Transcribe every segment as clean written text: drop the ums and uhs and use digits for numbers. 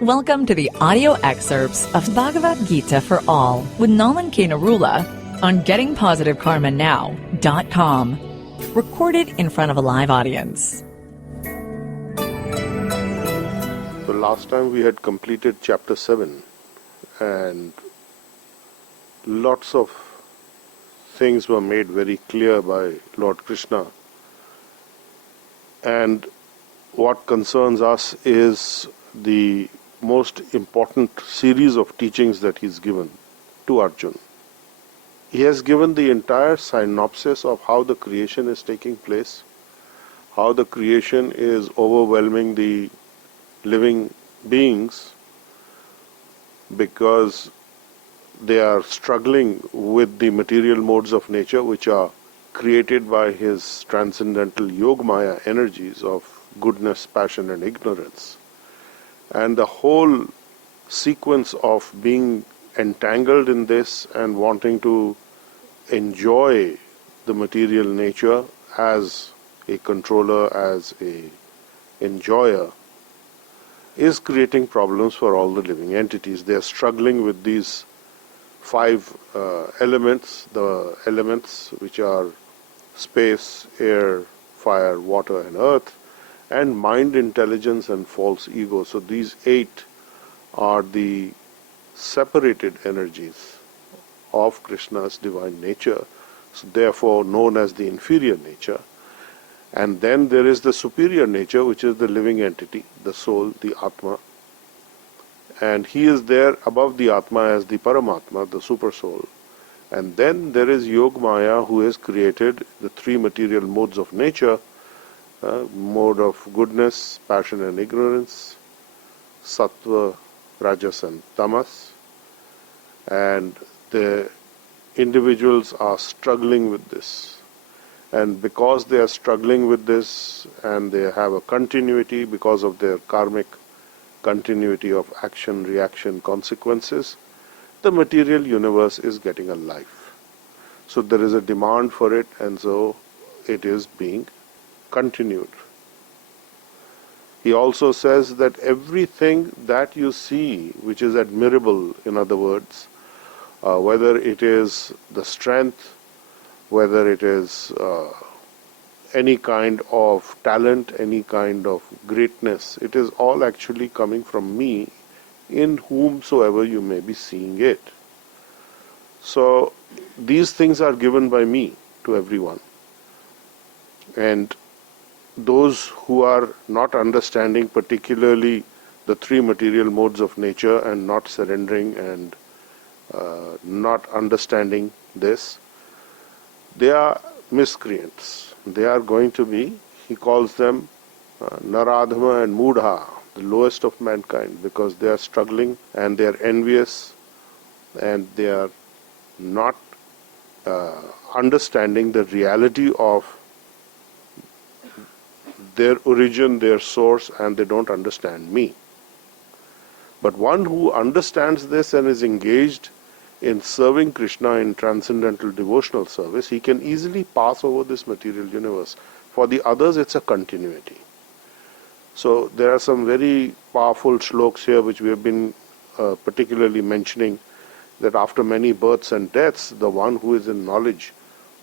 Welcome to the audio excerpts of Bhagavad Gita for All with Nalan K. Narula on GettingPositiveKarmaNow.com. Recorded in front of a live audience. So last time we had completed chapter 7 and lots of things were made very clear by Lord Krishna, and what concerns us is the most important series of teachings that he's given to Arjuna. He has given the entire synopsis of how the creation is taking place, how the creation is overwhelming the living beings because they are struggling with the material modes of nature which are created by his transcendental Yogmaya energies of goodness, passion and ignorance. And the whole sequence of being entangled in this and wanting to enjoy the material nature as a controller, as a enjoyer, is creating problems for all the living entities. They are struggling with these 5 elements, the elements which are space, air, fire, water and earth, and mind, intelligence and false ego. So these 8 are the separated energies of Krishna's divine nature, so therefore known as the inferior nature. And then there is the superior nature, which is the living entity, the soul, the Atma. And he is there above the Atma as the Paramatma, the super soul. And then there is Yogmaya, who has created the 3 material modes of nature, mode of goodness, passion and ignorance, Sattva, Rajas and Tamas. And the individuals are struggling with this. And because they are struggling with this and they have a continuity because of their karmic continuity of action, reaction, consequences, the material universe is getting a life. So there is a demand for it, and so it is being continued. He also says that everything that you see which is admirable, in other words, whether it is the strength, whether it is any kind of talent, any kind of greatness, it is all actually coming from me, in whomsoever you may be seeing it. So these things are given by me to everyone. And those who are not understanding particularly the 3 material modes of nature and not surrendering and not understanding this, they are miscreants. They are going to be, he calls them Naradhama and Mudha, the lowest of mankind, because they are struggling and they are envious and they are not understanding the reality of their origin, their source, and they don't understand me. But one who understands this and is engaged in serving Krishna in transcendental devotional service, he can easily pass over this material universe. For the others, it's a continuity. So there are some very powerful shlokas here which we have been particularly mentioning, that after many births and deaths, the one who is in knowledge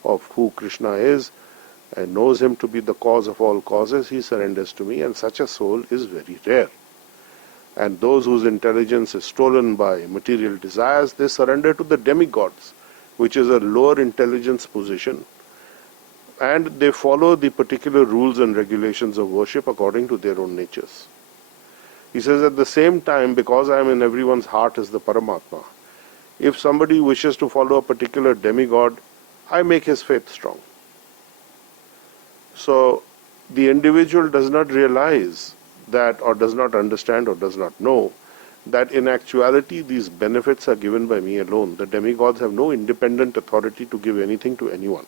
of who Krishna is and knows him to be the cause of all causes, he surrenders to me, and such a soul is very rare. And those whose intelligence is stolen by material desires, they surrender to the demigods, which is a lower intelligence position, and they follow the particular rules and regulations of worship according to their own natures. He says, at the same time, because I am in everyone's heart as the Paramatma, if somebody wishes to follow a particular demigod, I make his faith strong. So the individual does not realize that, or does not understand, or does not know that in actuality these benefits are given by me alone. The demigods have no independent authority to give anything to anyone.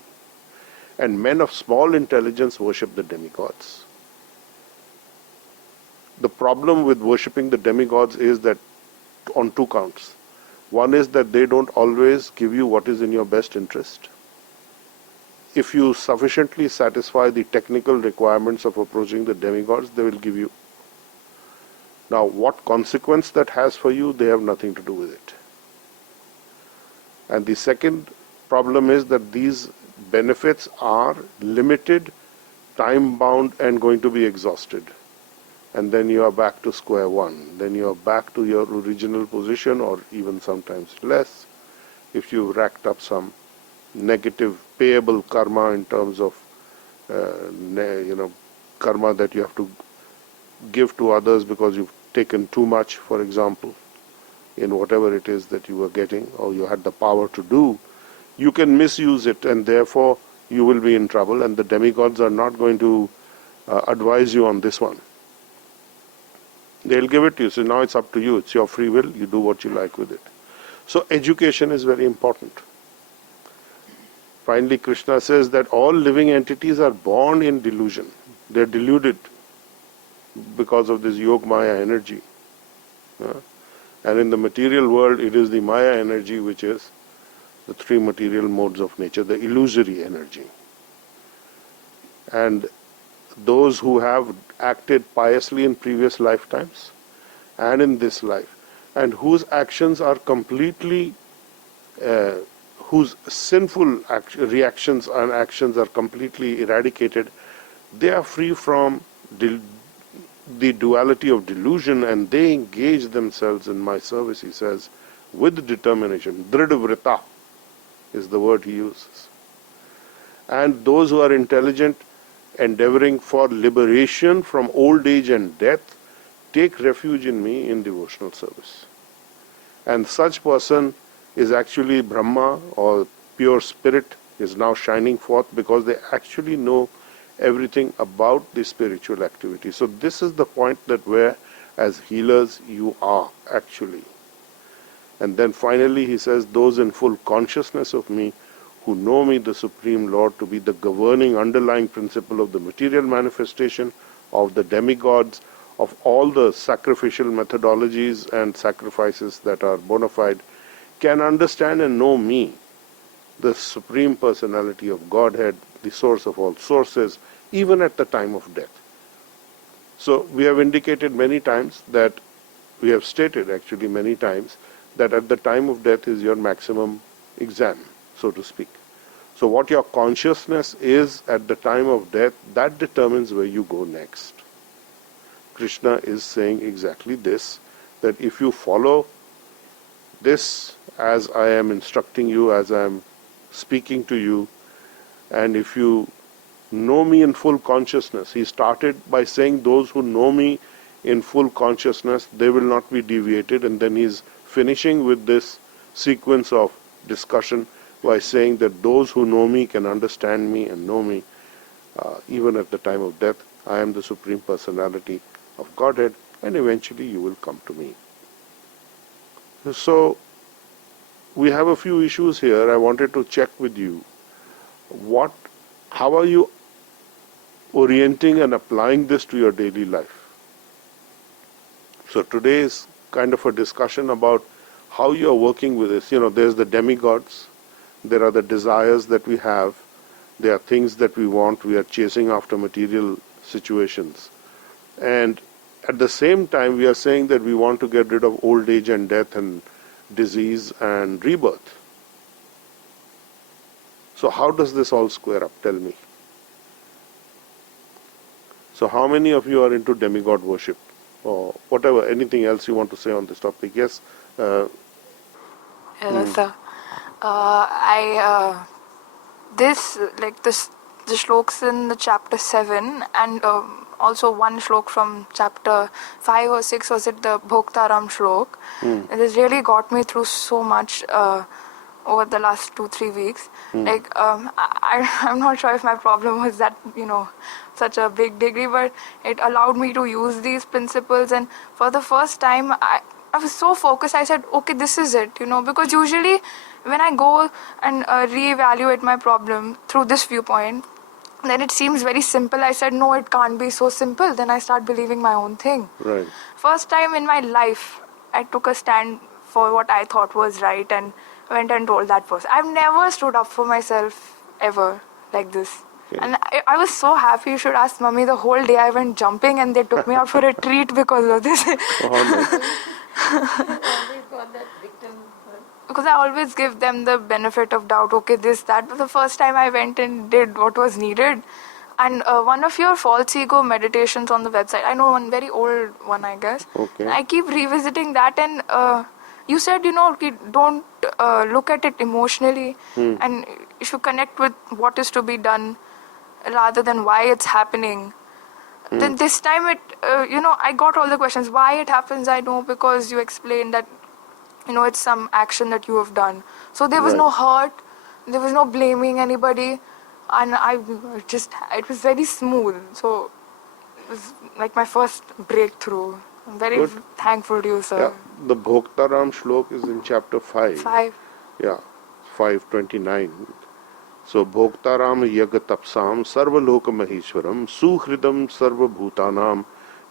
And men of small intelligence worship the demigods. The problem with worshipping the demigods is that on 2 counts. One is that they don't always give you what is in your best interest. If you sufficiently satisfy the technical requirements of approaching the demigods, they will give you. Now, what consequence that has for you, they have nothing to do with it. And the second problem is that these benefits are limited, time-bound, and going to be exhausted. And then you are back to square one. Then you are back to your original position, or even sometimes less, if you've racked up some negative payable karma in terms of karma that you have to give to others because you've taken too much, for example, in whatever it is that you were getting or you had the power to do. You can misuse it, and therefore you will be in trouble, and the demigods are not going to advise you on this one. They'll give it to you. So now it's up to you. It's your free will. You do what you like with it. So education is very important. Finally, Krishna says that all living entities are born in delusion. They're deluded because of this Yog Maya energy. And in the material world, it is the Maya energy which is the three material modes of nature, the illusory energy. And those who have acted piously in previous lifetimes and in this life, and whose actions are completely, whose sinful reactions and actions are completely eradicated, they are free from the duality of delusion, and they engage themselves in my service, he says, with determination. Dridvrita is the word he uses. And those who are intelligent, endeavoring for liberation from old age and death, take refuge in me in devotional service. And such person is actually Brahma, or pure spirit, is now shining forth because they actually know everything about the spiritual activity. So this is the point that where as healers you are actually. And then finally he says, those in full consciousness of me, who know me, the Supreme Lord, to be the governing underlying principle of the material manifestation, of the demigods, of all the sacrificial methodologies and sacrifices that are bona fide, can understand and know me, the Supreme Personality of Godhead, the source of all sources, even at the time of death. So we have indicated many times that, we have stated actually many times, that at the time of death is your maximum exam, so to speak. So what your consciousness is at the time of death, that determines where you go next. Krishna is saying exactly this, that if you follow this as I am instructing you, as I am speaking to you, and if you know me in full consciousness, he started by saying those who know me in full consciousness, they will not be deviated, and then he's finishing with this sequence of discussion by saying that those who know me can understand me and know me even at the time of death. I am the Supreme Personality of Godhead, and eventually you will come to me. So we have a few issues here. I wanted to check with you. How are you orienting and applying this to your daily life? So today is kind of a discussion about how you are working with this. There's the demigods, there are the desires that we have, there are things that we want, we are chasing after material situations. And at the same time, we are saying that we want to get rid of old age and death and disease and rebirth. So how does this all square up? Tell me. So how many of you are into demigod worship? Or whatever, anything else you want to say on this topic? Yes? Hello, sir. The shloks in the chapter 7 and also one shlok from chapter 5 or 6, was it the Bhoktaram shlok? It has really got me through so much over the last 2-3 weeks. I'm not sure if my problem was that, such a big degree, but it allowed me to use these principles, and for the first time I was so focused. I said, okay, this is it, because usually when I go and reevaluate my problem through this viewpoint, then it seems very simple. I said, no, it can't be so simple. Then I start believing my own thing. Right. First time in my life, I took a stand for what I thought was right and went and told that person. I've never stood up for myself ever like this. And I was so happy. You should ask Mummy. The whole day I went jumping and they took me out for a treat because of this. Oh, no. Always got that victim. Because I always give them the benefit of doubt. Okay, this, that. But the first time I went and did what was needed. And one of your false ego meditations on the website, I know one very old one, I guess. Okay. I keep revisiting that, and you said, don't look at it emotionally, and you should connect with what is to be done rather than why it's happening. Then this time I got all the questions. Why it happens, I know, because you explained that, it's some action that you have done. So there was Right. no hurt, there was no blaming anybody, and it was very smooth. So it was like my first breakthrough. I'm very Good. thankful to you, sir. Yeah, the Bhoktaram Shlok is in chapter 5. 5. Yeah, 529. So, Bhoktaram Yagatapsam Sarvaloka Maheshwaram Suhridam Sarvabhutanam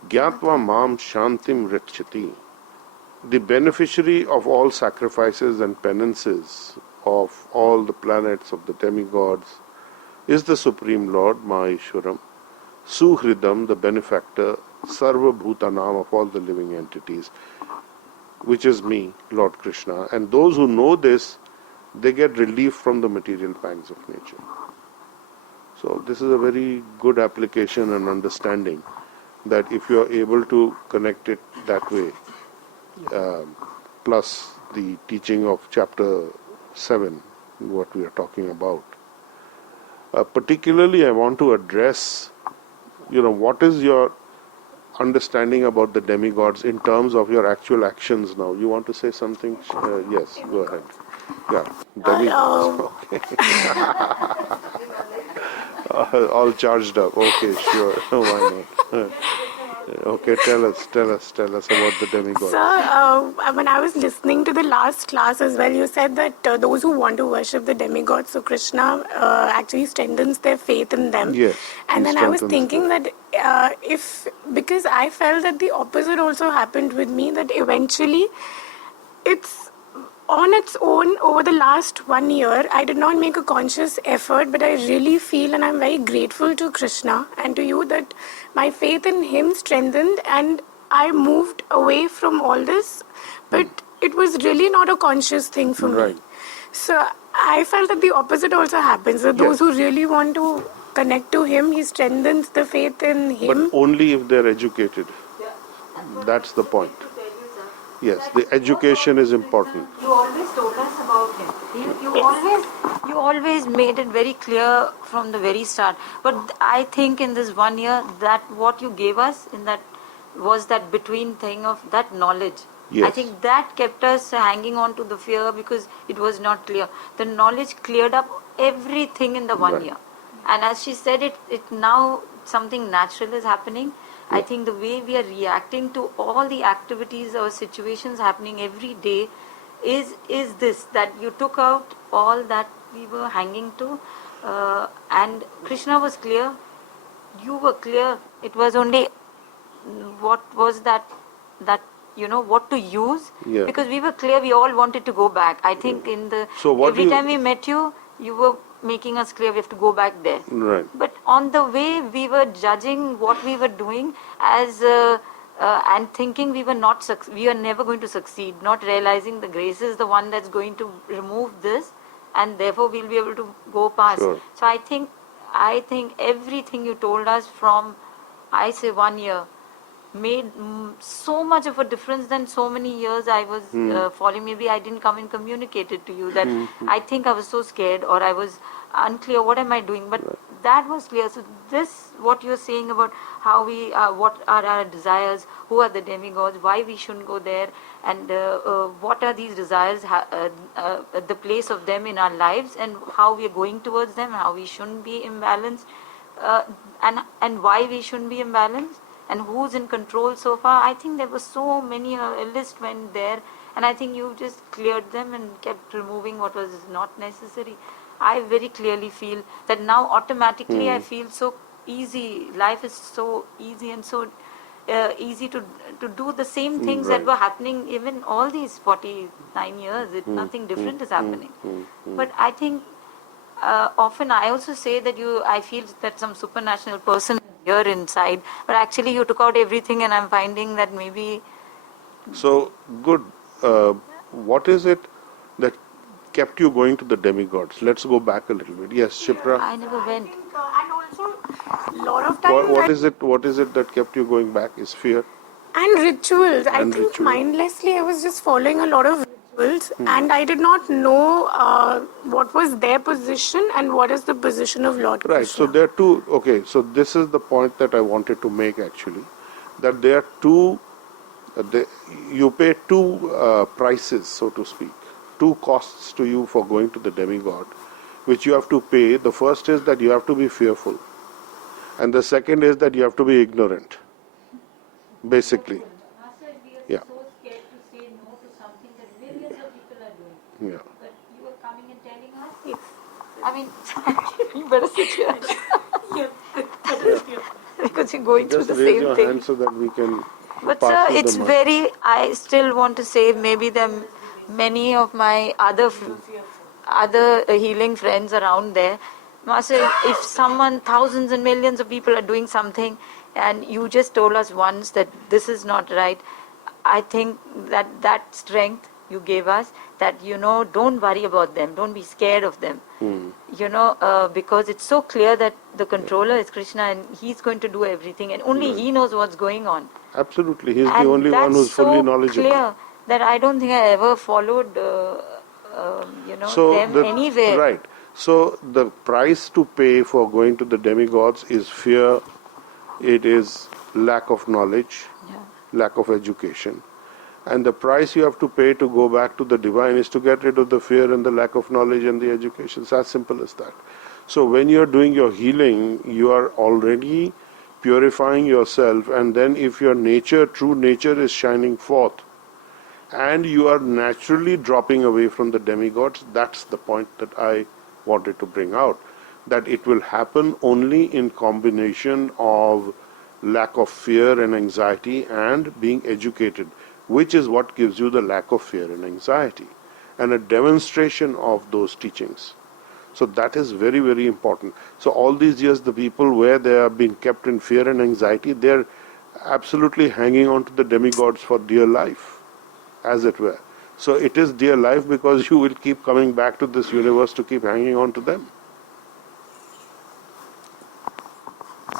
Gyatva Mam Shantim Rikshati. The beneficiary of all sacrifices and penances of all the planets of the demigods is the Supreme Lord Maheshwaram. Suhridam, the benefactor, Sarva Bhutanam, of all the living entities, which is me, Lord Krishna. And those who know this, they get relief from the material pangs of nature. So this is a very good application and understanding that if you are able to connect it that way, plus the teaching of chapter 7, what we are talking about. Particularly I want to address, what is your understanding about the demigods in terms of your actual actions now. You want to say something? Yes, go ahead. Yeah, demigods. Okay. All charged up. Okay, sure. Why not? Okay, tell us about the demigods. Sir, when I was listening to the last class as well, you said that those who want to worship the demigods, so Krishna actually strengthens their faith in them. Yes, And he then I was strengthens thinking that because I felt that the opposite also happened with me, that eventually it's on its own over the last 1 year. I did not make a conscious effort, but I really feel, and I'm very grateful to Krishna and to you, that my faith in him strengthened and I moved away from all this. But it was really not a conscious thing for Right. me. So I felt that the opposite also happens. That those Yes. who really want to connect to him, he strengthens the faith in But him. only if they're educated. That's the point. Yes, the education is important. You always told us about him. You always made it very clear from the very start. But I think in this 1 year that what you gave us in that was that between thing of that knowledge. Yes. I think that kept us hanging on to the fear because it was not clear. The knowledge cleared up everything in the 1 Right. year. And as she said, it now something natural is happening. I think the way we are reacting to all the activities or situations happening every day is this, that you took out all that we were hanging to, and Krishna was clear, you were clear. It was only what was that what to use, Yeah. because we were clear. We all wanted to go back. I think in the So what every do you- time we met you, you were making us clear we have to go back there. Right. But on the way, we were judging what we were doing as and thinking we are never going to succeed, not realizing the grace is the one that's going to remove this, and therefore we'll be able to go past. Sure. So I think everything you told us from, I say 1 year, made so much of a difference than so many years I was following. Maybe I didn't come and communicate it to you that I think I was so scared or I was unclear what am I doing, but that was clear. So this, what you're saying about how we what are our desires, who are the demigods, why we shouldn't go there, and what are these desires, the place of them in our lives, and how we are going towards them, how we shouldn't be imbalanced, and why we shouldn't be imbalanced, and who's in control so far. I think there were so many, a list went there, and I think you just cleared them and kept removing what was not necessary. I very clearly feel that now automatically I feel so easy. Life is so easy and so easy to do the same things that Right. were happening even all these 49 years. Nothing different is happening. But I think often I also say that I feel that some supernatural person is here inside, but actually you took out everything, and I'm finding that maybe. So, good. What is it that kept you going to the demigods? Let's go back a little bit. Yes, Shipra. I never went. And also, lot of times. What is it that kept you going back? Is fear And rituals. I and think ritual. mindlessly I was just following a lot of rituals, and I did not know what was their position and what is the position of Lord Right. Krishna. So there are two. Okay. So this is the point that I wanted to make actually, that there are two. You pay two prices, so to speak, two costs to you for going to the demigod, which you have to pay. The first is that you have to be fearful, and the second is that you have to be ignorant. Basically. Master, we are Yeah. so scared to say no to something that millions of people are doing. Yeah. But you are coming and telling us. I mean, you better sit here. Because you're going through Just the raise same your thing. hand so that we can But pass sir, you it's the mic. very, I still want to say maybe many of my other healing friends around there. Master, if someone, thousands and millions of people are doing something, and you just told us once that this is not right, I think that strength you gave us, that, don't worry about them, don't be scared of them. Because it's so clear that the controller is Krishna, and he's going to do everything, and only he knows what's going on. Absolutely. He's the And only one that's who's fully so knowledgeable. clear that I don't think I ever followed, them anywhere. Right. So the price to pay for going to the demigods is fear, it is lack of knowledge, Yeah. lack of education. And the price you have to pay to go back to the divine is to get rid of the fear and the lack of knowledge and the education. It's as simple as that. So when you're doing your healing, you are already purifying yourself, and then if your nature, true nature, is shining forth, and you are naturally dropping away from the demigods, that's the point that I wanted to bring out. That it will happen only in combination of lack of fear and anxiety and being educated, which is what gives you the lack of fear and anxiety, and a demonstration of those teachings. So that is very, very important. So all these years, the people where they have been kept in fear and anxiety, they're absolutely hanging on to the demigods for dear life, as it were. So it is dear life because you will keep coming back to this universe to keep hanging on to them.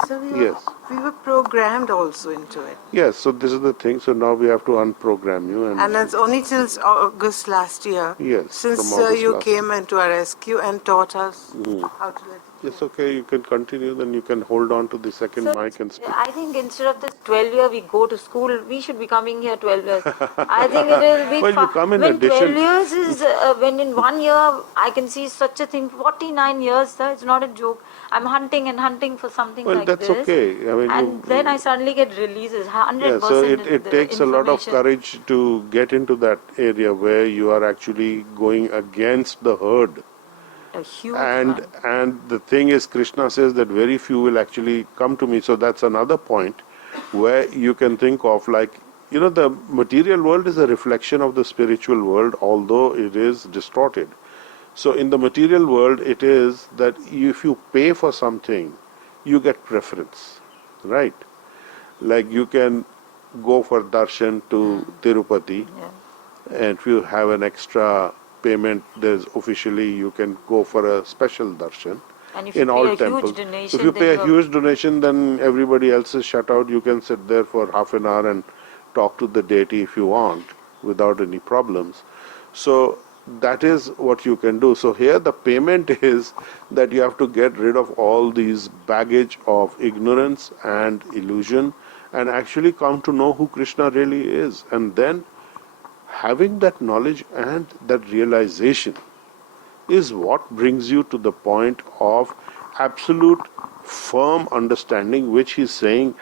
So Yes. we were programmed also into it. Yes, so this is the thing. So now we have to unprogram you. And it's only since August last year, Yes, since from August you last came into our rescue and taught us how to let it go. It's okay, you can continue, then you can hold on to the second So, mic and speak. I think instead of this 12 year we go to school, we should be coming here 12 years. I think it will be Well, you come in when addition. 12 years is, when in 1 year I can see such a thing, 49 years, sir, it's not a joke. I'm hunting and hunting for something Well, like that's this. okay. I mean, And then I suddenly get releases, 100% yeah, so it the takes a lot of information. courage to get into that area where you are actually going against the herd. A huge And one. and the thing is, Krishna says that very few will actually come to me. So that's another point where you can think of, like, the material world is a reflection of the spiritual world, although it is distorted. So in the material world, it is that if you pay for something, you get preference, right? Like you can go for darshan to Tirupati, Yeah. and if you have an extra payment, there's officially you can go for a special darshan And if you in pay all a huge temples. donation, If you then pay a you are- huge donation, then everybody else is shut out. You can sit there for half an hour and talk to the deity if you want without any problems. So that is what you can do. So here the payment is that you have to get rid of all these baggage of ignorance and illusion and actually come to know who Krishna really is. And then having that knowledge and that realization is what brings you to the point of absolute firm understanding, which he's saying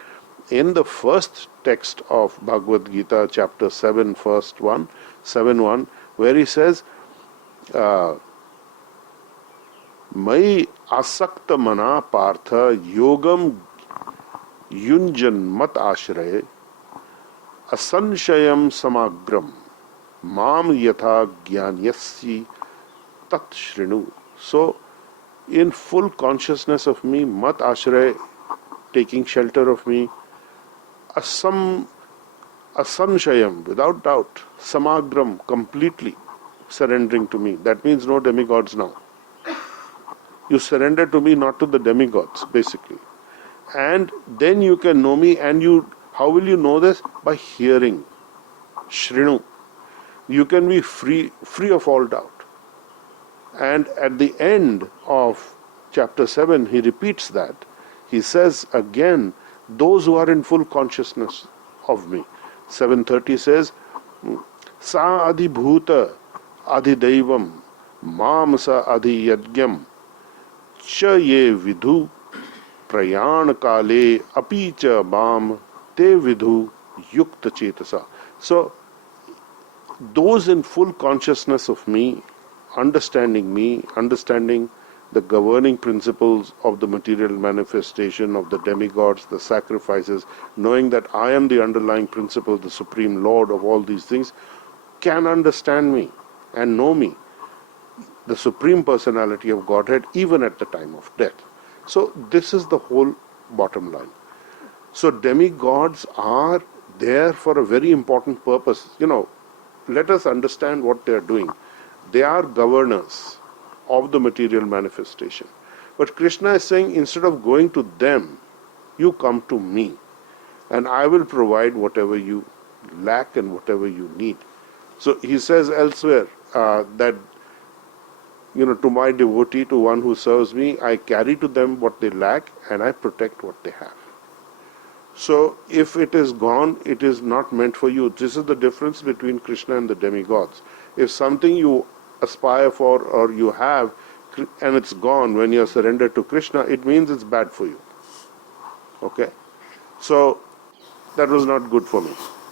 in the first text of Bhagavad Gita, chapter 7, first 1, 7:1, where he says, Mai asakta mana partha yogam yunjan mat ashray asanshayam samagram mam yatha jnanyasya tat shrinu. So in full consciousness of me, mat ashray, taking shelter of me, asam, asamshayam, without doubt, samagram, completely surrendering to me. That means no demigods now. You surrender to me, not to the demigods, basically. And then you can know me, and how will you know this? By hearing. Shrinu. You can be free of all doubt. And at the end of chapter 7, he repeats that. He says again, those who are in full consciousness of me. 7:30 says, Sa adhibhuta adhidaivam mam sa adhiyajnam cha ye vidhu prayan kale api cha mam te vidhu yukta chetasa. So, those in full consciousness of me, understanding the governing principles of the material manifestation of the demigods, the sacrifices, knowing that I am the underlying principle, the supreme lord of all these things, can understand me and know me, the supreme personality of Godhead, even at the time of death. So this is the whole bottom line. So demigods are there for a very important purpose. Let us understand what they are doing. They are governors of the material manifestation. But Krishna is saying, instead of going to them, you come to me, and I will provide whatever you lack and whatever you need. So he says elsewhere that, to my devotee, to one who serves me, I carry to them what they lack and I protect what they have. So if it is gone, it is not meant for you. This is the difference between Krishna and the demigods. If something you aspire for or you have and it's gone when you are surrendered to Krishna, it means it's bad for you. Okay? So that was not good for me.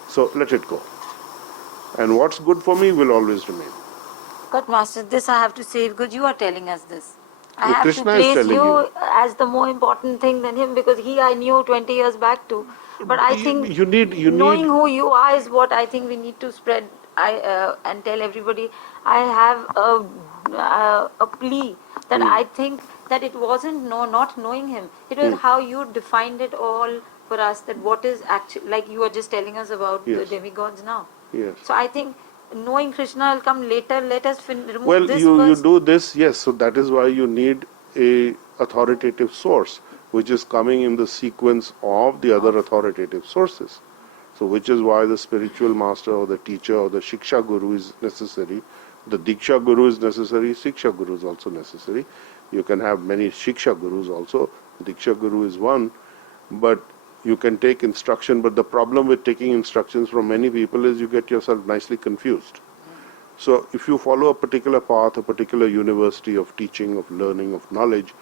So let it go. And what's good for me will always remain. But Master, this I have to say because you are telling us this. I have Krishna to is place telling you as the more important thing than him because I knew 20 years back too. But I think you need knowing who you are is what I think we need to spread and tell everybody. I have a plea that I think that it wasn't not knowing him. It was how you defined it all for us, that what is actually, like you are just telling us about the Yes. demigods now. Yes. So I think knowing Krishna will come later. Let us remove Well, this you first. do this, yes. So that is why you need a authoritative source, which is coming in the sequence of the other authoritative sources. So which is why the spiritual master or the teacher or the Shiksha Guru is necessary. The Diksha Guru is necessary, Shiksha Guru is also necessary. You can have many Shiksha Gurus also. Diksha Guru is one, but you can take instruction. But the problem with taking instructions from many people is you get yourself nicely confused. So if you follow a particular path, a particular university of teaching, of learning, of knowledge,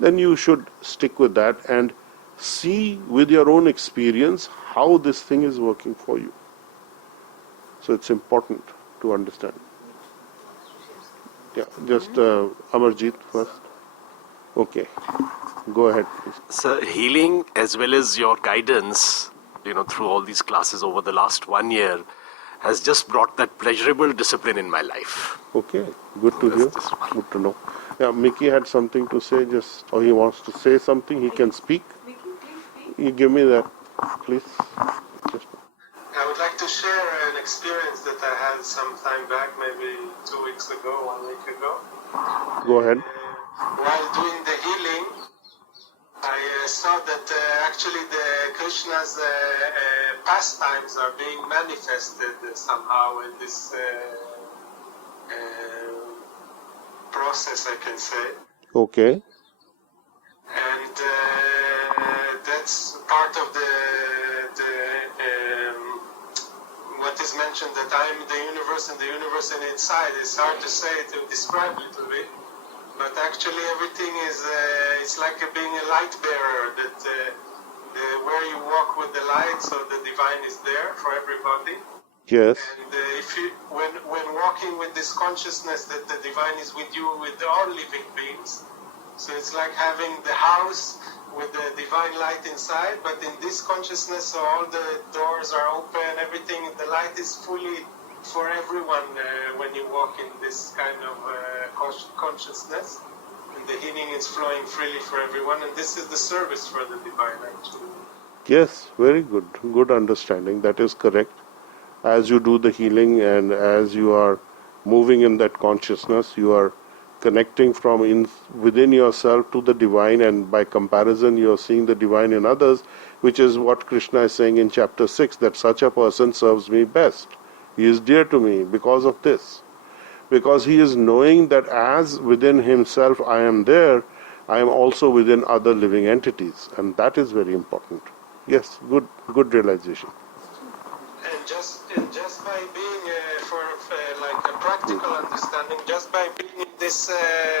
then you should stick with that and see with your own experience how this thing is working for you. So it's important to understand. Yeah, just Amarjeet first. Okay, go ahead, please. So healing as well as your guidance, through all these classes over the last 1 year has just brought that pleasurable discipline in my life. Okay, good to hear, good to know. Yeah, Mickey had something to say, or he wants to say something, he can speak. You give me that, please. I would like to share an experience that I had some time back, maybe 2 weeks ago, 1 week ago. Go ahead. While doing the healing, I saw that actually the Krishna's pastimes are being manifested somehow in this process, I can say. Okay. And that's part of what is mentioned, that I am the universe and the universe in inside. It's hard to say, to describe a little bit, but actually everything is, it's like being a light bearer, that where you walk with the light, so the divine is there for everybody. Yes. And when walking with this consciousness that the divine is with you, with all living beings, so it's like having the house with the divine light inside, but in this consciousness, so all the doors are open, everything, the light is fully for everyone when you walk in this kind of consciousness. And the healing is flowing freely for everyone, and this is the service for the divine, actually. Yes, very good. Good understanding. That is correct. As you do the healing and as you are moving in that consciousness, you are connecting from within yourself to the divine, and by comparison you are seeing the divine in others, which is what Krishna is saying in chapter 6, that such a person serves me best. He is dear to me because of this. Because he is knowing that as within himself I am there, I am also within other living entities, and that is very important. Yes, good realization. And just by being like a practical understanding, just by being in this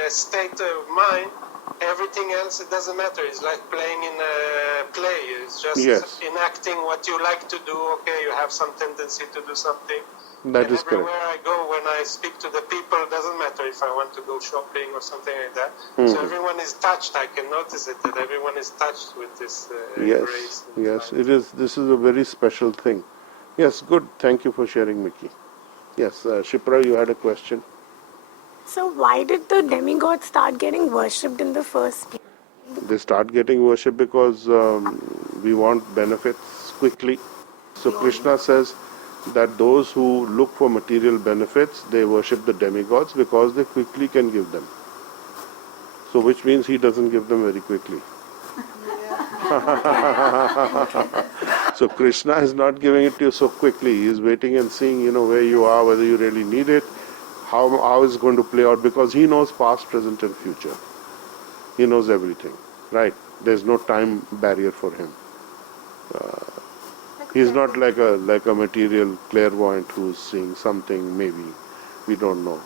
state of mind, everything else, it doesn't matter. It's like playing in a play. It's just Yes. enacting what you like to do. Okay, you have some tendency to do something. That And is everywhere correct. I go, when I speak to the people, it doesn't matter if I want to go shopping or something like that. So everyone is touched. I can notice it, that everyone is touched with this grace. and Yes, light. it is. This is a very special thing. Yes, good. Thank you for sharing, Mickey. Yes, Shipra, you had a question. So why did the demigods start getting worshipped in the first place? They start getting worship because we want benefits quickly. So Krishna says that those who look for material benefits, they worship the demigods because they quickly can give them. So which means he doesn't give them very quickly. So Krishna is not giving it to you so quickly. He is waiting and seeing, where you are, whether you really need it, how it's going to play out, because he knows past, present and future. He knows everything, right? There's no time barrier for him. He's not like a material clairvoyant who's seeing something, maybe, we don't know.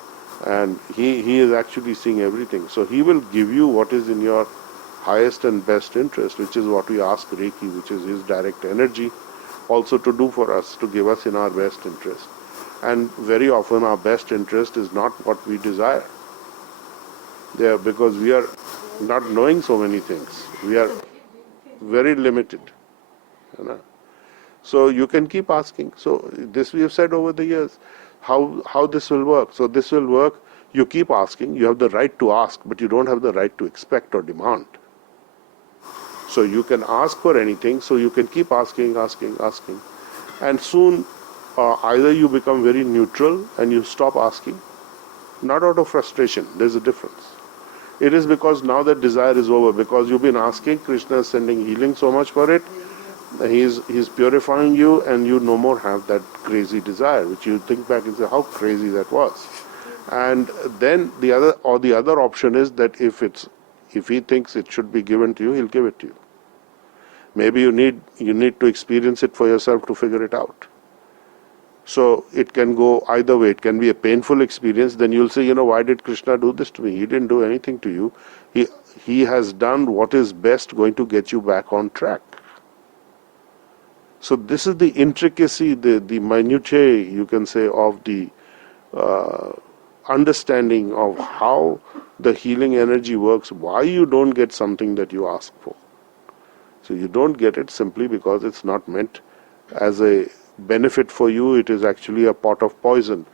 And he is actually seeing everything. So he will give you what is in your highest and best interest, which is what we ask Reiki, which is his direct energy, also to do for us, to give us in our best interest. And very often our best interest is not what we desire. There, because we are not knowing so many things. We are very limited. So you can keep asking. So this we have said over the years, how this will work. So this will work, you keep asking, you have the right to ask, but you don't have the right to expect or demand. So you can ask for anything, so you can keep asking. And soon either you become very neutral and you stop asking, not out of frustration, there's a difference. It is because now that desire is over, because you've been asking, Krishna is sending healing so much for it, he's purifying you, and you no more have that crazy desire, which you think back and say, how crazy that was. And then the other option is that if he thinks it should be given to you, he'll give it to you. Maybe you need to experience it for yourself to figure it out. So it can go either way. It can be a painful experience. Then you'll say, why did Krishna do this to me? He didn't do anything to you. He has done what is best going to get you back on track. So this is the intricacy, the minutiae, you can say, of the understanding of how the healing energy works, why you don't get something that you ask for. So you don't get it simply because it's not meant as a benefit for you. It is actually a pot of poison.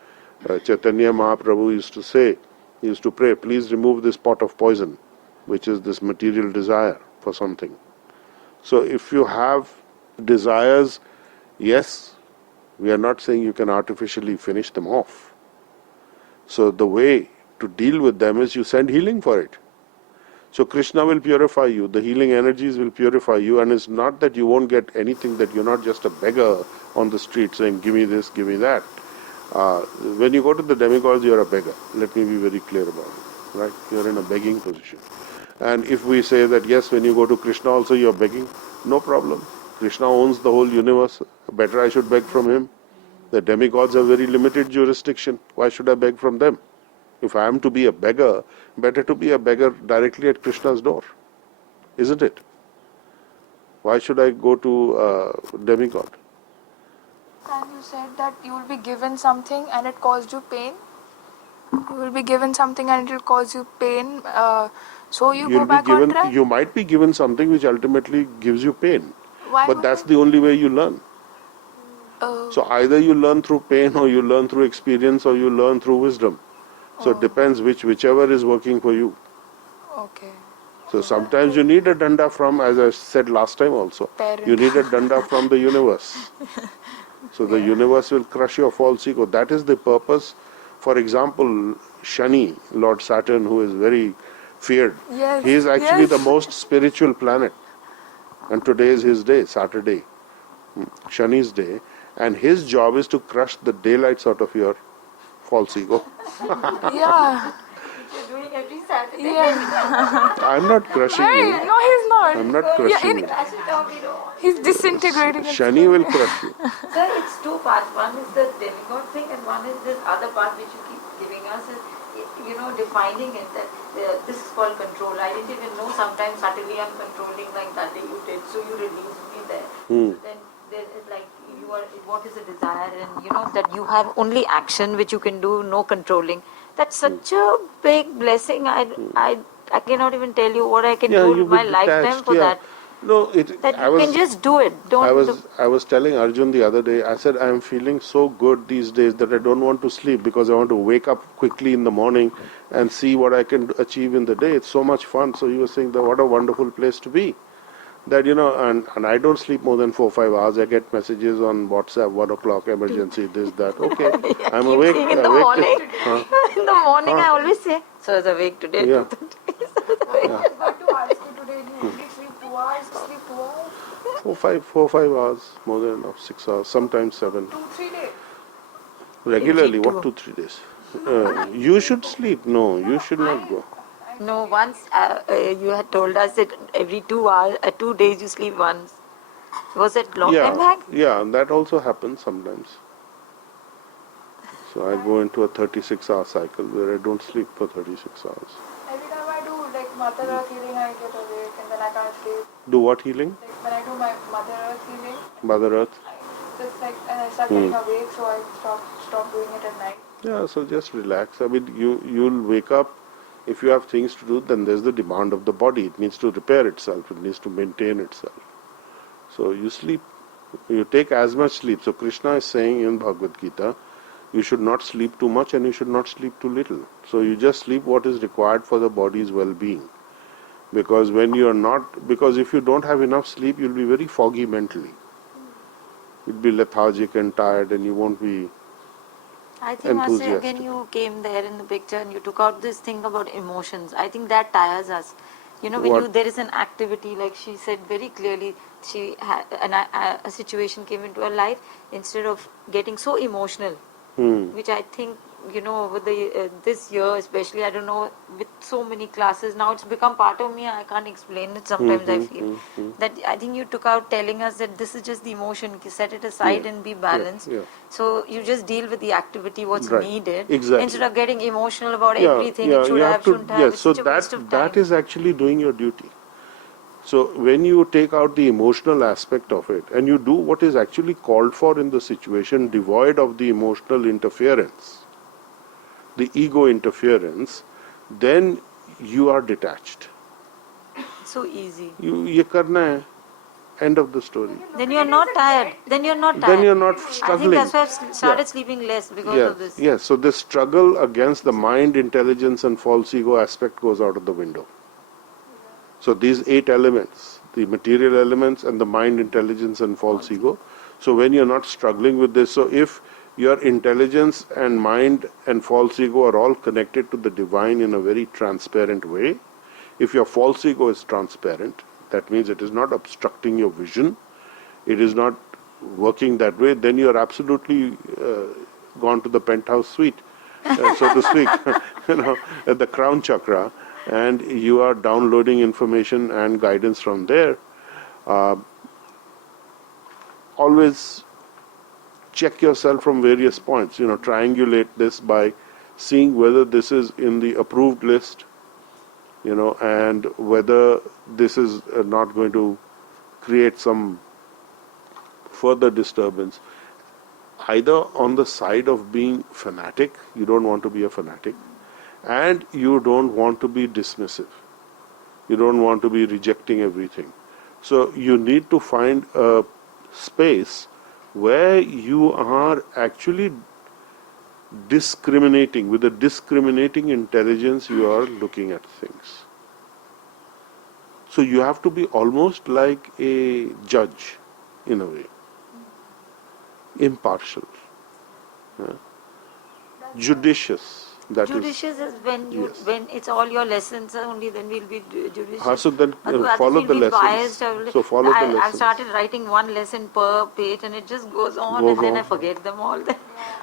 Chaitanya Mahaprabhu used to pray, please remove this pot of poison, which is this material desire for something. So if you have desires, yes, we are not saying you can artificially finish them off. So the way to deal with them is you send healing for it. So Krishna will purify you, the healing energies will purify you, and it's not that you won't get anything, that you're not just a beggar on the street saying, give me this, give me that. When you go to the demigods, you're a beggar. Let me be very clear about it, right? You're in a begging position. And if we say that, yes, when you go to Krishna also you're begging, no problem. Krishna owns the whole universe. Better I should beg from him. The demigods have very limited jurisdiction. Why should I beg from them? If I am to be a beggar, better to be a beggar directly at Krishna's door. Isn't it? Why should I go to demigod? And you said that you will be given something and it caused you pain. You will be given something and it will cause you pain. So you You'll go be back on given, track. you might be given something which ultimately gives you pain. Why But would that's I? the only way you learn. So either you learn through pain, or you learn through experience, or you learn through wisdom. So it depends whichever is working for you. Okay. So sometimes you need a danda from, as I said last time also, Parent. you need a danda from the universe. So the universe will crush your false ego. That is the purpose. For example, Shani, Lord Saturn, who is very feared, Yes. he is actually yes. the most spiritual planet. And today is his day, Saturday, Shani's day. And his job is to crush the daylights out of your false ego. Yeah. You're doing every Saturday. Yeah. I'm not crushing Very. you. No, he's not. I'm not crushing you. Crash it down, we don't want. He's disintegrating. it Shani will crush you. Sir, it's two parts. One is the demigod thing, and one is this other part which you keep giving us, is, defining it that this is called control. I didn't even know sometimes suddenly I'm controlling like that day you did, so you released me there. So then there is like you are. What is a desire, and that you have only action which you can do, no controlling. That's such a big blessing. I cannot even tell you what I can Yeah, do you in my get lifetime detached. for Yeah. that. No, That you can just do it. I was telling Arjun the other day, I said, I am feeling so good these days that I don't want to sleep because I want to wake up quickly in the morning and see what I can achieve in the day. It's so much fun. So he was saying that what a wonderful place to be. That, and I don't sleep more than 4 or 5 hours. I get messages on WhatsApp, 1 o'clock, emergency, this, that. Okay, I'm keep awake. saying in the awake morning. Huh? In the morning, I always say, "So is awake today." Yeah. 2:30. I got to ask you today, do you only sleep 2 hours? Sleep 2 hours? 4 or 5 hours, more than enough, 6 hours, sometimes 7. 2-3 days. Regularly, keep what, 2-3 days? You should sleep. No, you should not go. No, once you had told us that every 2 hours, 2 days you sleep once. Was it long time back? Yeah, that also happens sometimes. So I go into a 36-hour cycle where I don't sleep for 36 hours. Every time I do like Mother Earth healing, I get awake and then I can't sleep. Do what healing? Like when I do my Mother Earth healing, Mother Earth? it's like, and I start getting awake, so I stop doing it at night. Yeah, so just relax. I mean, you'll wake up. If you have things to do, then there's the demand of the body. It needs to repair itself. It needs to maintain itself. So you sleep. You take as much sleep. So Krishna is saying in Bhagavad Gita, you should not sleep too much and you should not sleep too little. So you just sleep what is required for the body's well-being. Because because if you don't have enough sleep, you'll be very foggy mentally. You'll be lethargic and tired and you won't be I think, Master, enthusiastic. again you came there in the picture and you took out this thing about emotions. I think that tires us. When there is an activity, like she said very clearly, she had a situation came into her life, instead of getting so emotional, which I think, over the this year especially, I don't know, with so many classes, now it's become part of me. I can't explain it. Sometimes I feel that I think you took out telling us that this is just the emotion, set it aside and be balanced. Yeah. So you just deal with the activity, what's Right. needed, Exactly. instead of getting emotional about everything. It should you have, shouldn't have. Yes, It's so such a waste of time. that is actually doing your duty. So when you take out the emotional aspect of it and you do what is actually called for in the situation, devoid of the emotional interference, the ego interference, then you are detached. So easy. ये करना है. End of the story. Then you're not tired. Then you're not tired. Then you're not I think struggling. that's why I've started sleeping less because of this. Yes. So the struggle against the mind, intelligence, and false ego aspect goes out of the window. So these 8 elements, the material elements and the mind, intelligence, and false ego. So when you're not struggling with this, so if your intelligence and mind and false ego are all connected to the divine in a very transparent way, if your false ego is transparent, that means it is not obstructing your vision, it is not working that way, then you're absolutely gone to the penthouse suite, so to speak, at the crown chakra, and you are downloading information and guidance from there. Always check yourself from various points, triangulate this by seeing whether this is in the approved list, and whether this is not going to create some further disturbance. Either on the side of being fanatic, you don't want to be a fanatic, and you don't want to be dismissive. You don't want to be rejecting everything. So you need to find a space where you are actually discriminating, with a discriminating intelligence you are looking at things. So you have to be almost like a judge, in a way, impartial, yeah, judicious. That is, Judicious is when yes. when it's all your lessons only, then we'll be judicious. So then Otherwise follow we'll the be lessons. biased. So follow the I've lessons. started writing one lesson per page, and it just goes on, Goes and then I on. forget them all.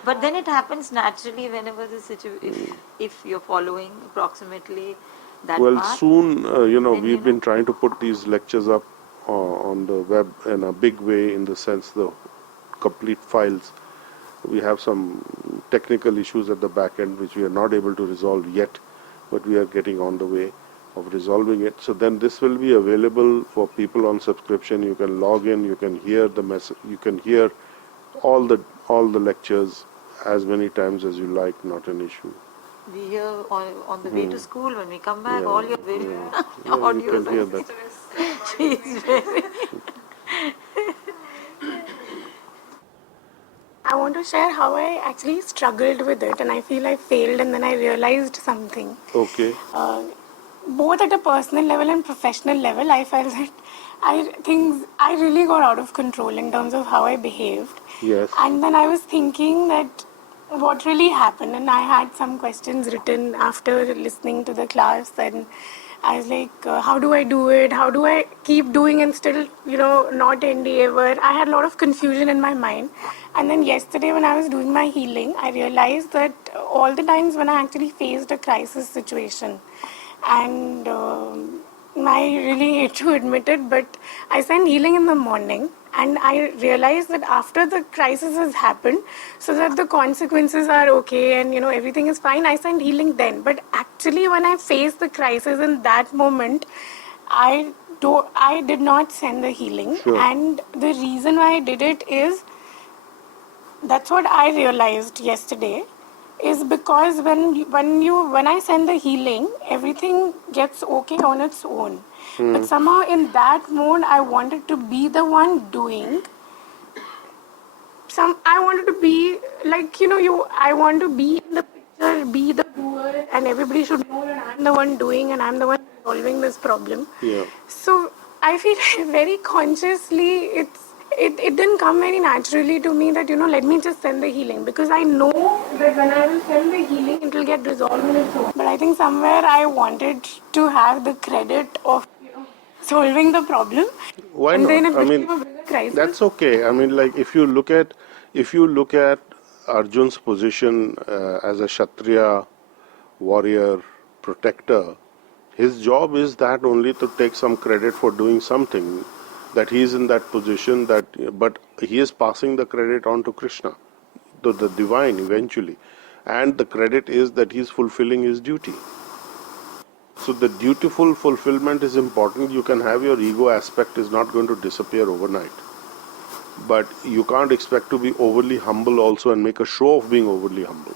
But then it happens naturally whenever the situation, if you're following approximately that Well, path. soon, Then, we've been trying to put these lectures up on the web in a big way, in the sense the complete files. We have some technical issues at the back end which we are not able to resolve yet, but we are getting on the way of resolving it. So then this will be available for people on subscription. You can log in, you can hear the message, you can hear all the lectures as many times as you like, not an issue. we hear on the way to school, when we come back, Yeah, all your yeah, you audios. can hear that. She's very. I want to share how I actually struggled with it, and I feel I failed, and then I realized something. Okay. Both at a personal level and professional level, I felt that I really got out of control in terms of how I behaved. Yes. And then I was thinking that what really happened, and I had some questions written after listening to the class, and I was like, how do I do it? How do I keep doing and still, not end ever? I had a lot of confusion in my mind. And then yesterday when I was doing my healing, I realized that all the times when I actually faced a crisis situation, and I really hate to admit it, but I send healing in the morning, and I realized that after the crisis has happened, so that the consequences are okay and everything is fine, I send healing then. But actually when I faced the crisis in that moment, I did not send the healing. Sure. And the reason why I did it is, that's what I realized yesterday, is because when I send the healing, everything gets okay on its own. But somehow in that mode, I wanted to be the one doing. I wanted to be like I want to be in the picture, be the doer, and everybody should know that I'm the one doing and I'm the one solving this problem. Yeah. So I feel very consciously it didn't come very naturally to me that let me just send the healing, because I know that when I will send the healing it will get resolved on its own. But I think somewhere I wanted to have the credit of solving the problem. Why and not? then it I became mean, a bigger crisis. that's okay. I mean, like if you look at Arjun's position as a Kshatriya warrior protector, his job is that only to take some credit for doing something, that he is in that position, but he is passing the credit on to Krishna, to the divine eventually, and the credit is that he is fulfilling his duty. So the dutiful fulfillment is important. You can have your ego aspect is not going to disappear overnight. But you can't expect to be overly humble also and make a show of being overly humble.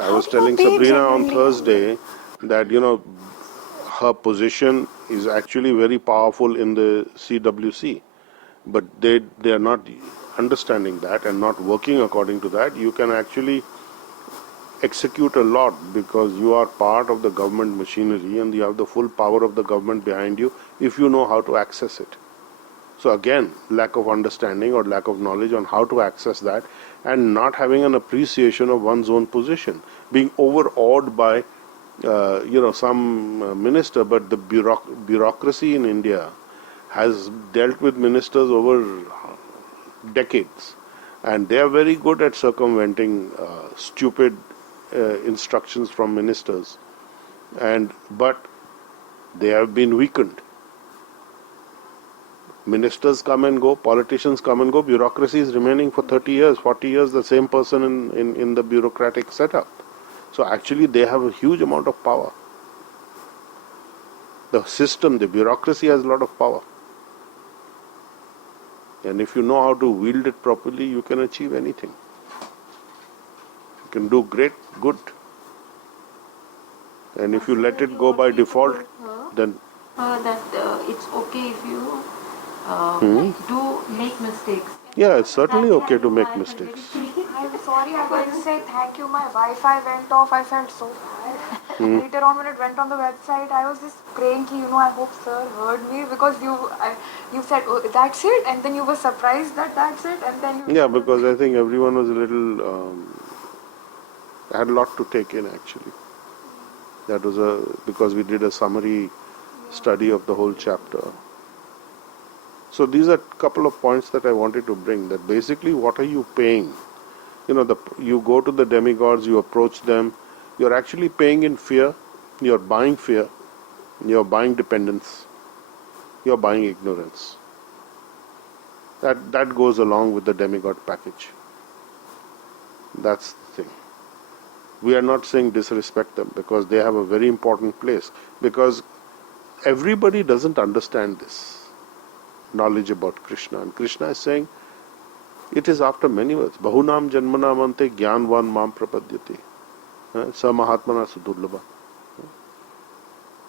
I was telling Sabrina on Thursday that, her position is actually very powerful in the CWC. But they are not understanding that and not working according to that. You can actually execute a lot because you are part of the government machinery and you have the full power of the government behind you if you know how to access it. So again, lack of understanding or lack of knowledge on how to access that, and not having an appreciation of one's own position, being overawed by some minister. But the bureaucracy in India has dealt with ministers over decades, and they are very good at circumventing stupid instructions from ministers, but they have been weakened. Ministers come and go, politicians come and go, bureaucracy is remaining for 30 years, 40 years, the same person in the bureaucratic setup. So actually they have a huge amount of power. The system, the bureaucracy has a lot of power. And if you know how to wield it properly, you can achieve anything. You can do great good. And if you let it go by default, then That it's okay if you do make mistakes. yeah, it's certainly okay to make mistakes. I'm sorry, I couldn't say thank you. My Wi-Fi went off. I felt so bad. Later on, when it went on the website, I was just praying, ki, I hope sir heard me, because you said, oh, that's it, and then you were surprised that that's it, and then you Yeah, because I think everyone was a little had a lot to take in actually. That was because we did a summary study of the whole chapter. So these are a couple of points that I wanted to bring. That basically, what are you paying? You go to the demigods, you approach them. You're actually paying in fear. You're buying fear. You're buying dependence. You're buying ignorance. That goes along with the demigod package. That's the thing. We are not saying disrespect them, because they have a very important place. Because everybody doesn't understand this knowledge about Krishna. And Krishna is saying, it is after many words. Bahunam janmanamante jnanvan mam prapadyate. Sa mahatmana sudurlabha.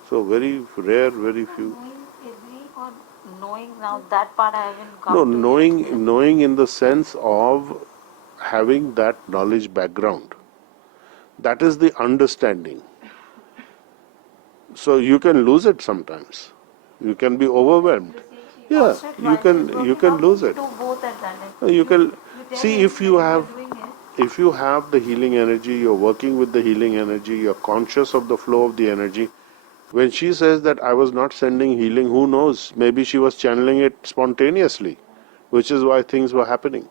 So very rare, very few. Knowing now, that part I haven't got No, to knowing in the sense of having that knowledge background. That is the understanding. So you can lose it sometimes. You can be overwhelmed. Yeah, you can lose it. do both at that time. You can tell see him if you that have you're doing it. if you have the healing energy, you're working with the healing energy, you're conscious of the flow of the energy. When she says that I was not sending healing, who knows? Maybe she was channeling it spontaneously, which is why things were happening.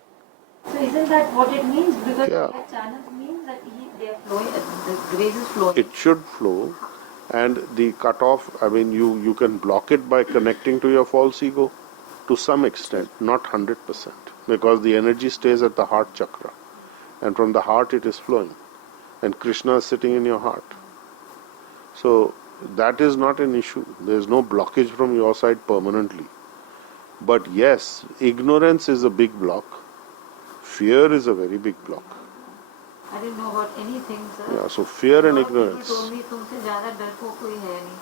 So isn't that what it means? Because Yeah. the channels means that they are flowing, the grace is flowing. It should flow, and the cutoff, I mean, you can block it by connecting to your false ego to some extent, not 100%, because the energy stays at the heart chakra, and from the heart it is flowing, and Krishna is sitting in your heart. So that is not an issue. There is no blockage from your side permanently. But yes, ignorance is a big block. Fear is a very big block. I didn't know about anything, sir. Yeah, so fear and A lot of ignorance. people told me, तुमसे ज़्यादा डरपोक कोई है नहीं.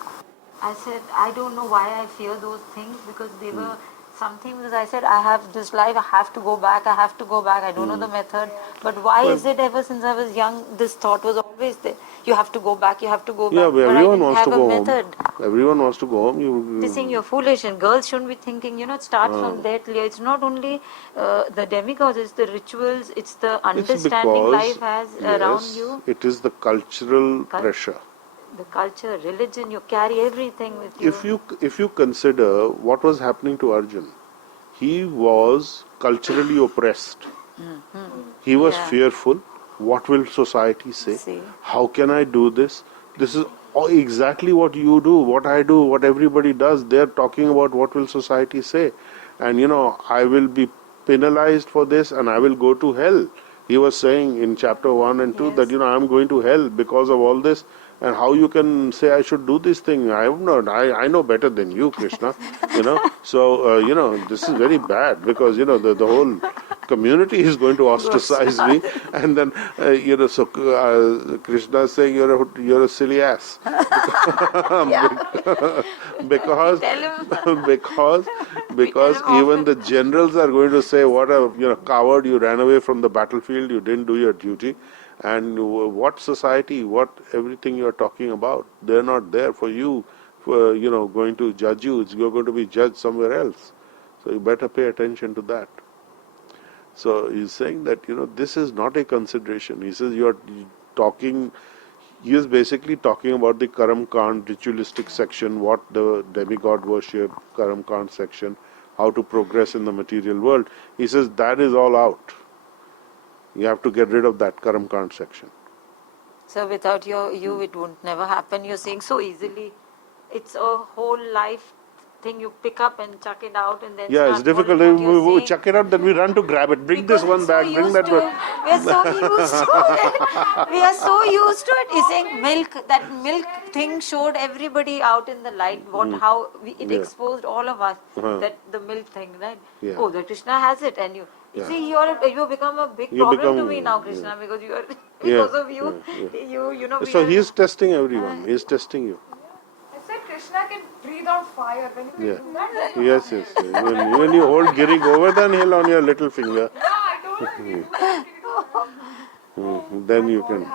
I said, I don't know why I fear those things, because they were something that I said, I have this life, I have to go back, I have to go back, I don't know the method. But why is it ever since I was young, this thought was always there? You have to go back, you have to go back. Yeah, but I everyone didn't wants have to a go method. home. Everyone wants to go home. They saying you're foolish, and girls shouldn't be thinking, it starts from there till here. It's not only the demigods, it's the rituals, it's the understanding life has around you. It is the cultural pressure. The culture, religion, you carry everything with you. If you consider what was happening to Arjun, he was culturally oppressed. He was fearful. What will society say? How can I do this? This is exactly what you do, what I do, what everybody does. They're talking about what will society say. And I will be penalized for this and I will go to hell. He was saying in chapter 1 and 2 that, I'm going to hell because of all this. And how you can say I should do this thing? I have not. I know better than you, Krishna. So this is very bad, because the whole community is going to ostracize me, and then so Krishna is saying you're a silly ass because even the generals are going to say, what a coward, you ran away from the battlefield, you didn't do your duty. And what society, what everything you're talking about, they're not there for you, for going to judge you. You're going to be judged somewhere else. So you better pay attention to that. So he's saying that this is not a consideration. He says he is basically talking about the Karam Kand ritualistic section, what the demigod worship, Karam Kand section, how to progress in the material world. He says that is all out. You have to get rid of that Karam Kand section. So without you, it won't never happen. You're saying so easily. It's a whole life thing. You pick up and chuck it out, and then it's difficult. We chuck it out, then we run to grab it. Bring this one back. Bring that one. We are so used to it. We are so used to it. He's saying milk. That milk thing showed everybody out in the light it exposed all of us. That the milk thing, right? Yeah. Oh, the Krishna has it, and you. See, you become a big problem to me now, Krishna, because you are because of you. So he is testing everyone. He is testing you. I said Krishna can breathe out fire. When you do that, Yes. When you hold Giri Govardhan hill on your little finger, I don't know. then you can.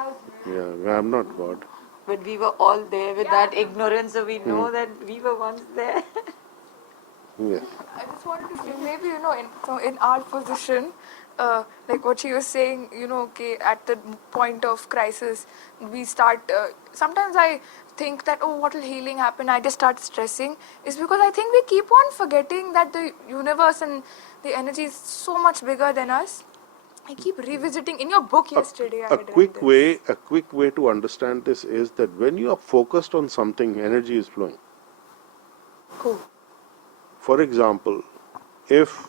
Yeah, I'm not God. But we were all there with that ignorance, so we know that we were once there. Yes. I just wanted to say, maybe, in our position, like what she was saying, okay, at the point of crisis, we start, sometimes I think that, oh, what will healing happen? I just start stressing. It's because I think we keep on forgetting that the universe and the energy is so much bigger than us. I keep revisiting, in your book yesterday, I had read this. A quick way to understand this is that when you are focused on something, energy is flowing. Cool. For example, if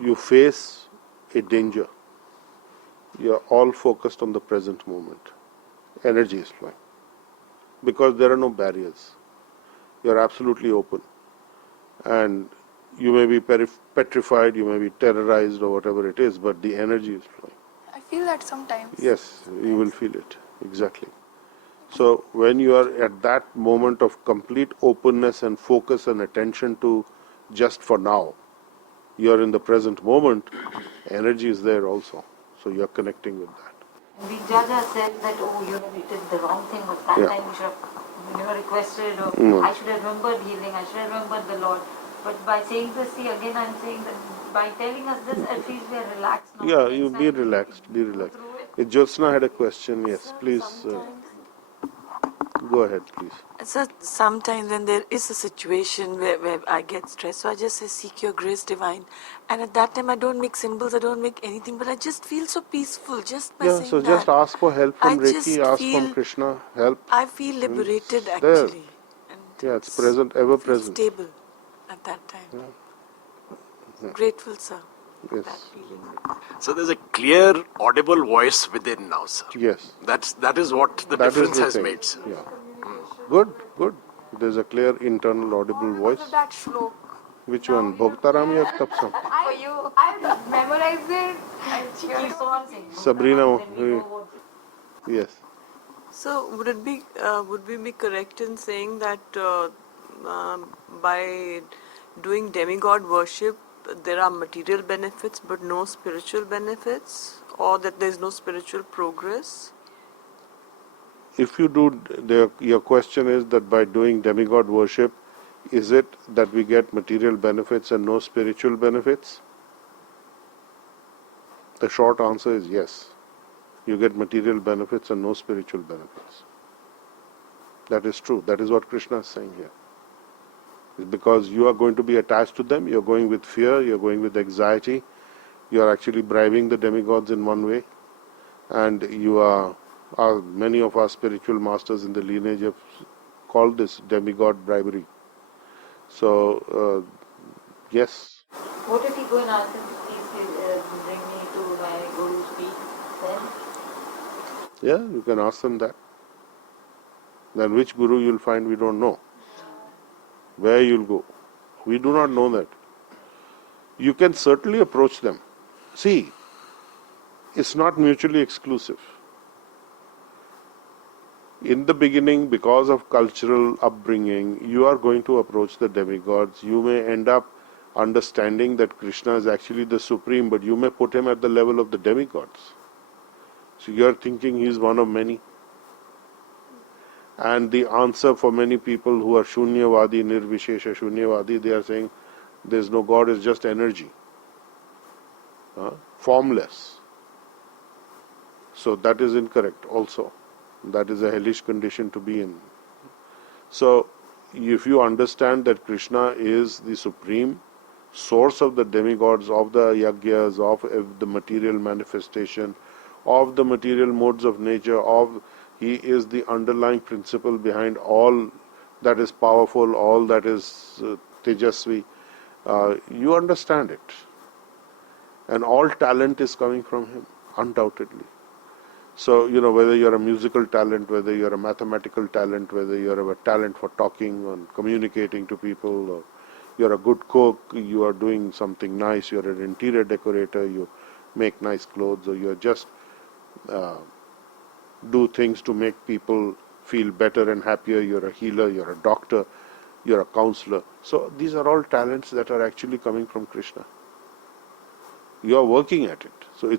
you face a danger, you are all focused on the present moment. Energy is flowing. Because there are no barriers. You are absolutely open. And you may be petrified, you may be terrorized or whatever it is, but the energy is flowing. I feel that sometimes. Yes, you will feel it. Exactly. So when you are at that moment of complete openness and focus and attention to just for now, you are in the present moment, energy is there also. So you are connecting with that. We judge ourselves that, oh, we did the wrong thing, but that Yeah. time we should have, requested, or I should have remembered healing, I should have remembered the Lord. But by saying this, see, again I'm saying that by telling us this, at least we are relaxed now. Yeah, Next you time be we relaxed, be go relaxed. through it. Jyotsna had a question, yes, Sir, please. Go ahead, please. So sometimes when there is a situation where I get stressed, so I just say, seek your grace divine. And at that time, I don't make symbols, I don't make anything, but I just feel so peaceful just by Yeah, saying so just that. ask for help I from Reiki, just ask from feel, Krishna, help. I feel And liberated it's there. actually. And Yeah, it's present, ever feel present. stable at that time. Grateful, sir, for that Yes. feeling. So there's a clear, audible voice within now, sir. Yes. That is what the That is difference the has thing. made, sir. Yeah. Good, good. There's a clear internal audible Because voice. of that shlok. Which one? Bhoktaram ya Tapsam? For you. I memorized it. And She keeps on saying, Sabrina, then we know what. yes. So would we be correct in saying that by doing demigod worship there are material benefits but no spiritual benefits, or that there is no spiritual progress? If you do, your question is that by doing demigod worship, is it that we get material benefits and no spiritual benefits? The short answer is yes. You get material benefits and no spiritual benefits. That is true. That is what Krishna is saying here. It's because you are going to be attached to them, you're going with fear, you're going with anxiety, you are actually bribing the demigods in one way, and you are many of our spiritual masters in the lineage have called this demigod bribery. So, yes. What if he go and ask him to please bring me to my Guru's feet? Then Yeah, you can ask them that. Then which guru you'll find, we don't know. Where you'll go, we do not know that. You can certainly approach them. See, it's not mutually exclusive. In the beginning, because of cultural upbringing, you are going to approach the demigods. You may end up understanding that Krishna is actually the supreme, but you may put him at the level of the demigods. So you are thinking he is one of many. And the answer for many people who are Shunyavadi, Nirvishesha Shunyavadi, they are saying there is no God, it's just energy. Formless. So that is incorrect also. That is a hellish condition to be in. So if you understand that Krishna is the supreme source of the demigods, of the yagyas, of the material manifestation, of the material modes of nature, he is the underlying principle behind all that is powerful, all that is tejasvi. You understand it. And all talent is coming from him, undoubtedly. So, whether you're a musical talent, whether you're a mathematical talent, whether you're a talent for talking and communicating to people, or you're a good cook, you are doing something nice, you're an interior decorator, you make nice clothes, or you're just do things to make people feel better and happier, you're a healer, you're a doctor, you're a counselor. So these are all talents that are actually coming from Krishna. You are working at it. So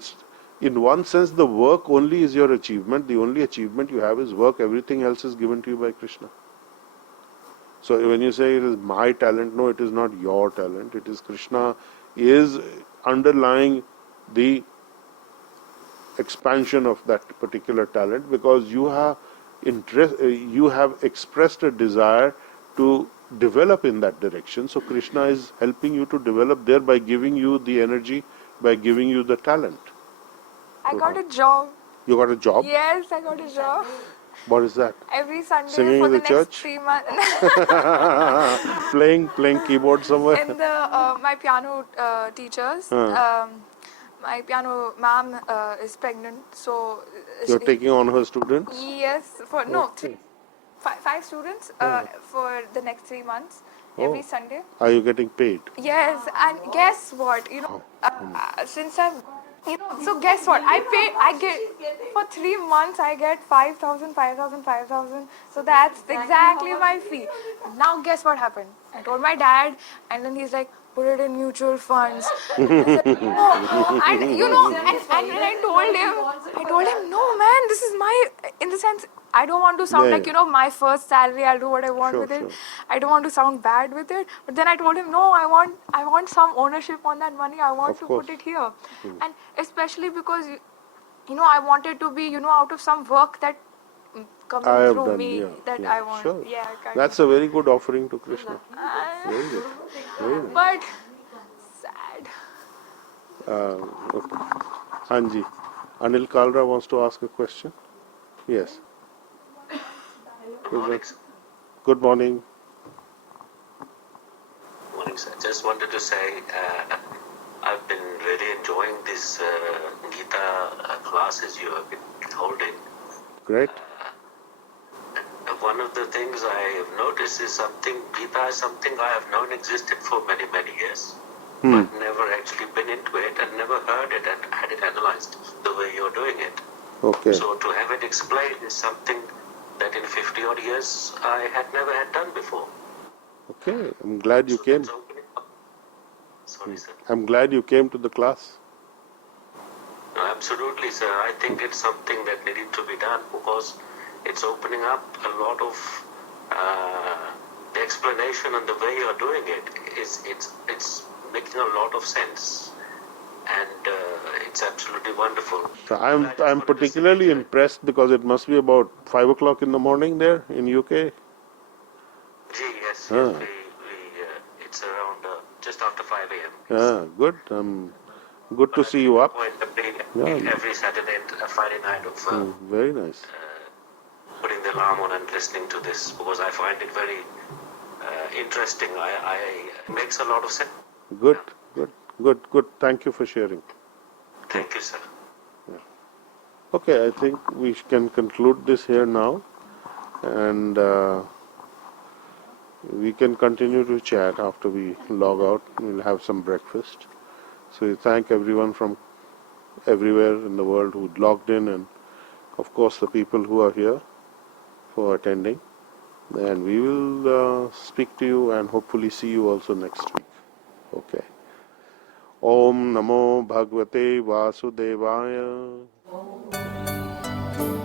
in one sense, the work only is your achievement. The only achievement you have is work. Everything else is given to you by Krishna. So when you say it is my talent, no, it is not your talent. It is Krishna is underlying the expansion of that particular talent, because you have you have expressed a desire to develop in that direction. So Krishna is helping you to develop there by giving you the energy, by giving you the talent. I got a job. You got a job? Yes, I got a job. What is that? Every Sunday Singing for in the the next church? 3 months. playing keyboard somewhere? In the my piano teachers. My piano ma'am is pregnant, so You're taking on her students? yes, for no, five students for the next 3 months every Sunday. Are you getting paid? Yes, and guess what? Since I've, so guess what? I get for 3 months. I get 5,000. So that's exactly my fee. Now guess what happened? I told my dad, and then he's like, put it in mutual funds. I said, no. And and when I told him, no man, this is my, in the sense, I don't want to sound like, my first salary, I'll do what I want with it. Sure. I don't want to sound bad with it. But then I told him, no, I want some ownership on that money. I want to put it here. And especially because, I wanted to be, out of some work that comes through me that I want. Sure. Yeah, That's a very good offering to Krishna. Very good. Very good. But sad. Okay. Hanji, Anil Kalra wants to ask a question. Yes. Good morning. Morning, sir. Just wanted to say I've been really enjoying these Gita classes you have been holding. Great. One of the things I have noticed is Gita is something I have known existed for many, many years, but never actually been into it and never heard it and had it analyzed the way you're doing it. Okay. So to have it explained is something that in 50 odd years I had never had done before. Okay. I'm glad you came. That's opening up. Sorry, sir. I'm glad you came to the class. No, absolutely, sir. I think it's something that needed to be done because it's opening up a lot of the explanation and the way you're doing it. It's making a lot of sense, and it's absolutely wonderful. So I'm particularly impressed because it must be about 5 o'clock in the morning there in UK. Yes, it's around just after 5 a.m. Good. Good to see you up. Every Saturday and Friday night of Very nice. putting the alarm on and listening to this because I find it very interesting. It makes a lot of sense. Good. Thank you for sharing. Thank you, sir. Okay, I think we can conclude this here now, and we can continue to chat after we log out. We'll have some breakfast. So we thank everyone from everywhere in the world who logged in, and of course the people who are here for attending. And we will speak to you and hopefully see you also next week. Okay. Om Namo Bhagavate Vasudevaya.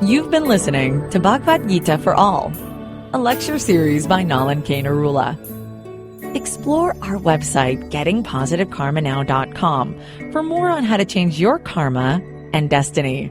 You've been listening to Bhagavad Gita for All, a lecture series by Nalan K. Narula. Explore our website, gettingpositivekarmanow.com, for more on how to change your karma and destiny.